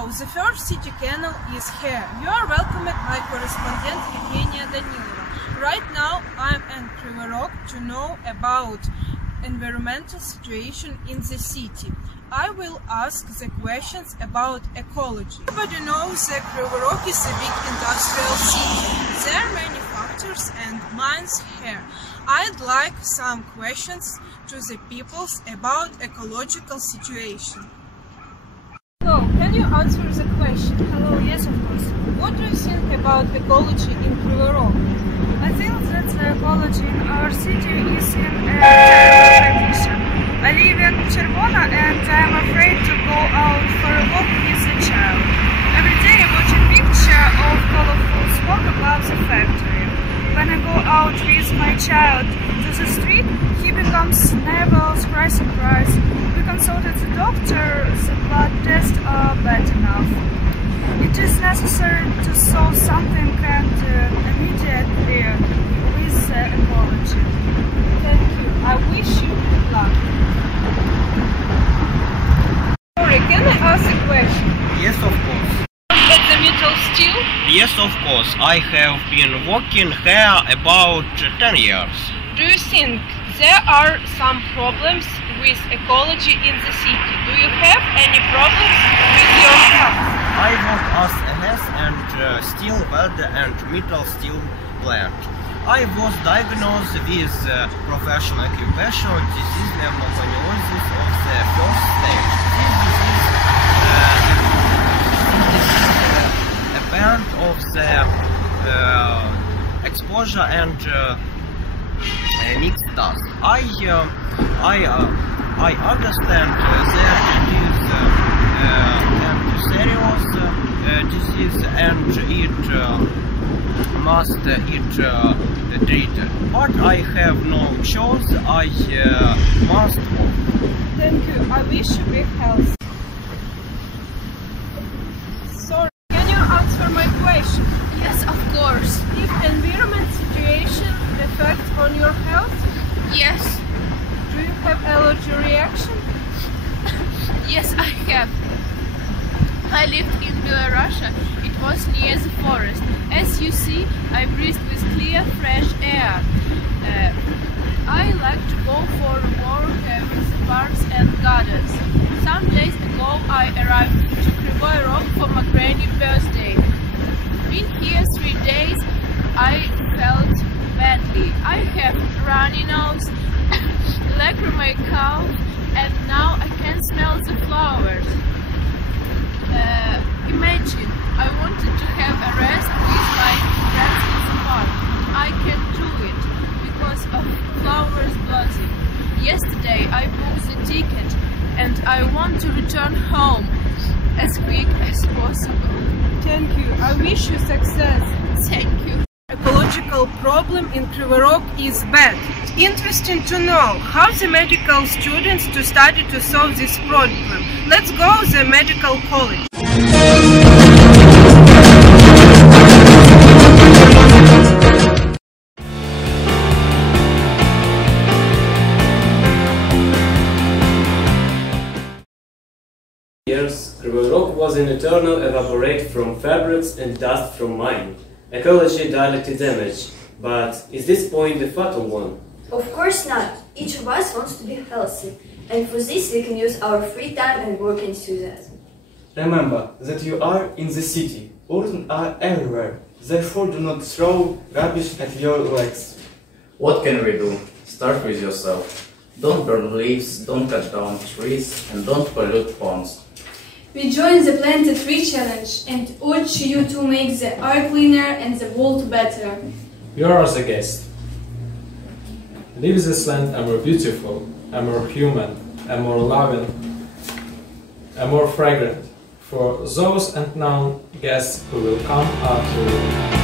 So, the first city canal is here. You are welcomed by correspondent Evgenia Danilova. Right now I am in Kриворізький to know about environmental situation in the city. I will ask the questions about ecology. Everybody knows that Kриворізький is a big industrial city. There are many factories and mines here. I'd like some questions to the peoples about ecological situation. Hello, can you answer the question? Hello, yes, of course. What do you think about ecology in Kриворізький? I think that the ecology in our city is in a terrible condition. I live in Червона and I am afraid to go out for a walk with a child. Every day I watch a picture of colorful smoke above the factory. When I go out with my child to the street, he becomes nervous, surprise. We consulted the doctor, the blood tests are bad enough. It is necessary to solve something and immediately with the ecology. Thank you. I wish you good luck. Sorry, can I ask a question? Yes, of course. At the metal steel? Yes, of course. I have been working here about 10 years. Do you think there are some problems with ecology in the city? Do you have any problems with your health? I work as a nurse and steel welder and metal steel plant. I was diagnosed with professional occupational disease pneumoconiosis of the first stage. This disease is a band of the exposure and mixed dust. I understand that it is a serious disease and it must be treated. But I have no choice. I must work. Thank you. I wish you big health. Sorry, can you answer my question? Yes, of course. If environment situation affects on your health? Yes. Do you have allergy reaction? Yes, I have. I lived in Belarus. It was near the forest. As you see, I breathed with clear, fresh air. I like to go for a walk with the parks and gardens. Some days ago, I arrived to Kриворізький for my granny's birthday. Been here 3 days. I felt badly. I have runny nose, lacrimal cough, and now I can smell the flowers. Imagine, I wanted to have a rest with my friends in the park. I can't do it because of flowers blossoming. Yesterday I booked the ticket and I want to return home as quick as possible. Thank you. I wish you success. Thank you. Ecological problem in Kриворізький is bad. Interesting to know how the medical students to study to solve this problem. Let's go the medical college. Years, Kриворізький was an eternal evaporate from fabrics and dust from mine. Ecology directly damaged, but is this point the fatal one? Of course not. Each of us wants to be healthy, and for this we can use our free time and work enthusiasm. Remember that you are in the city. Urns are everywhere. Therefore do not throw rubbish at your legs. What can we do? Start with yourself. Don't burn leaves, don't cut down trees, and don't pollute ponds. We join the Plant a Tree Challenge and urge you to make the air cleaner and the world better. You are the guest. Leave this land a more beautiful, a more human, a more loving, a more fragrant for those unknown guests who will come after you.